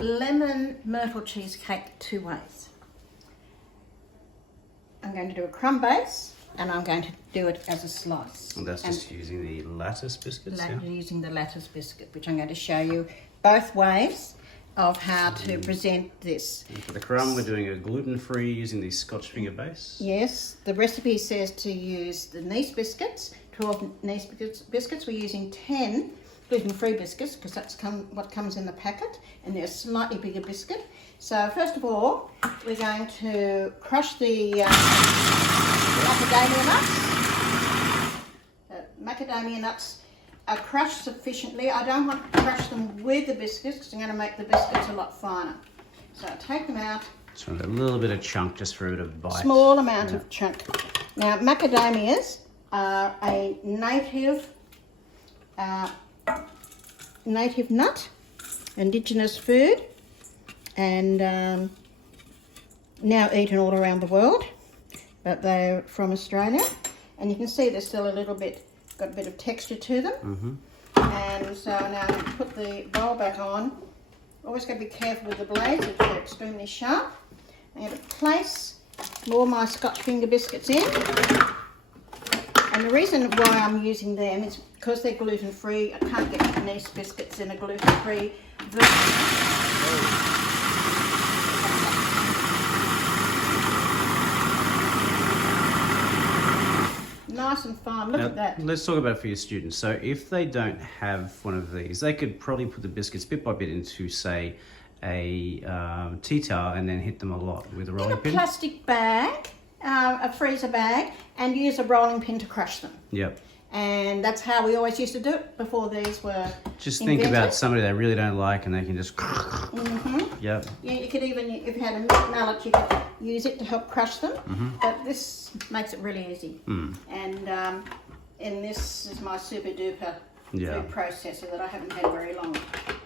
lemon myrtle cheesecake 2 ways. I'm going to do a crumb base and I'm going to do it as a slice. And that's just using the lattice biscuits? Using the lattice biscuit, which I'm going to show you both ways of how to present this. And for the crumb, we're doing a gluten-free using the Scotch finger base. Yes, the recipe says to use the Nice biscuits, 12 Nice biscuits. We're using 10 gluten-free biscuits because that's what comes in the packet, and they're a slightly bigger biscuit. So first of all, we're going to crush the macadamia nuts. Macadamia nuts are crushed sufficiently. I don't want to crush them with the biscuits because I'm going to make the biscuits a lot finer. So I take them out. Just want a little bit of chunk just for a bit of bite. Small amount of chunk. Now macadamias are a native nut, indigenous food, and now eaten all around the world, but they're from Australia, and you can see they're still got a bit of texture to them. And so now I'm going to put the bowl back on. Always got to be careful with the blades, they're extremely sharp. I'm going to place more of my Scotch finger biscuits in. And the reason why I'm using them is because they're gluten-free. I can't get Nice biscuits in a gluten-free version. Nice and fine. Look at that. Let's talk about it for your students. So if they don't have one of these, they could probably put the biscuits bit by bit into, say, a tea towel and then hit them a lot with a rolling pin. A plastic bag, a freezer bag, and use a rolling pin to crush them. Yep. And that's how we always used to do it before these were Just invented. think about somebody they really don't like and they can just... Yep. Yeah, you could even, if you had a milk mallet, you could use it to help crush them. But this makes it really easy. And this is my super duper food processor that I haven't had very long.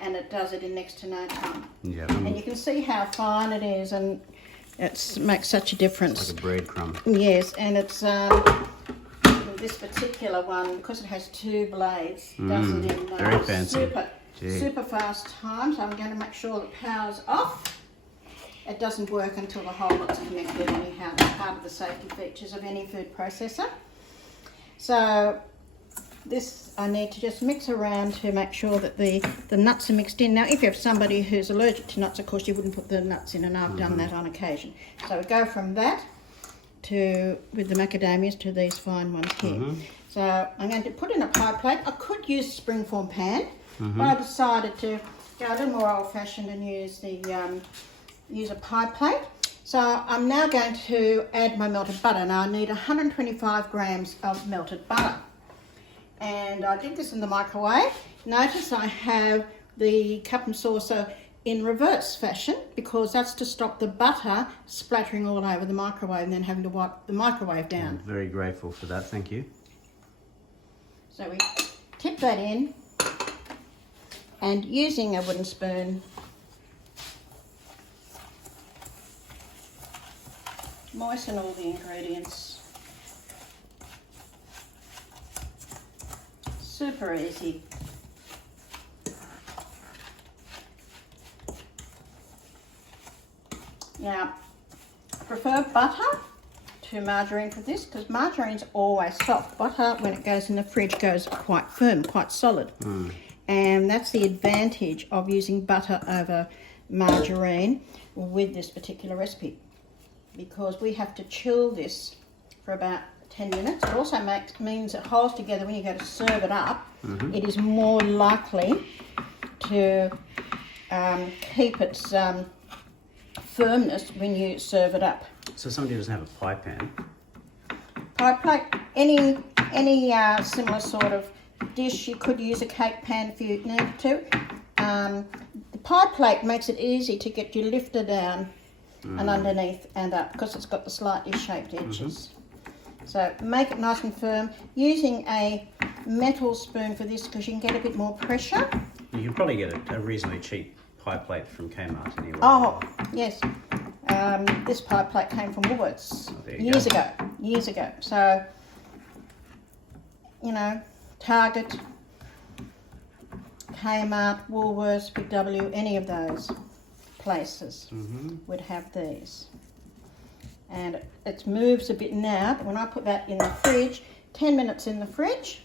And it does it in next to no time. Yeah. And you can see how fine it is, and it makes such a difference. Like a breadcrumb. Yes, and it's this particular one, because it has 2 blades, does it in very fancy. super fast time. So I'm going to make sure the power's off. It doesn't work until the whole lot's connected anyhow. It's part of the safety features of any food processor. So this I need to just mix around to make sure that the nuts are mixed in. Now if you have somebody who's allergic to nuts, of course you wouldn't put the nuts in, and I've done that on occasion. So we go from that with the macadamias to these fine ones here. So I'm going to put in a pie plate. I could use a springform pan, but I decided to go a little more old-fashioned and use a pie plate. So I'm now going to add my melted butter. Now I need 125 grams of melted butter. And I did this in the microwave. Notice I have the cup and saucer in reverse fashion because that's to stop the butter splattering all over the microwave and then having to wipe the microwave down. I'm very grateful for that, thank you. So we tip that in, and using a wooden spoon, moisten all the ingredients. Super easy. Now, I prefer butter to margarine for this because margarine's always soft. Butter, when it goes in the fridge, goes quite firm, quite solid. And that's the advantage of using butter over margarine with this particular recipe, because we have to chill this for about 10 minutes. It also means it holds together when you go to serve it up. It is more likely to keep its firmness when you serve it up. So somebody who doesn't have a pie pan? Pie plate, any similar sort of dish. You could use a cake pan if you needed to. The pie plate makes it easy to get your lifter down and underneath and up because it's got the slightly shaped edges. So make it nice and firm. Using a metal spoon for this because you can get a bit more pressure. You can probably get a reasonably cheap pie plate from Kmart anyway. Oh, yes. This pie plate came from Woolworths years ago. So, you know, Target, Kmart, Woolworths, Big W, any of those. places would have these. And it moves a bit now, but when I put that in the fridge, 10 minutes in the fridge.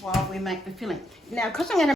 While we make the filling. Now, because I'm going to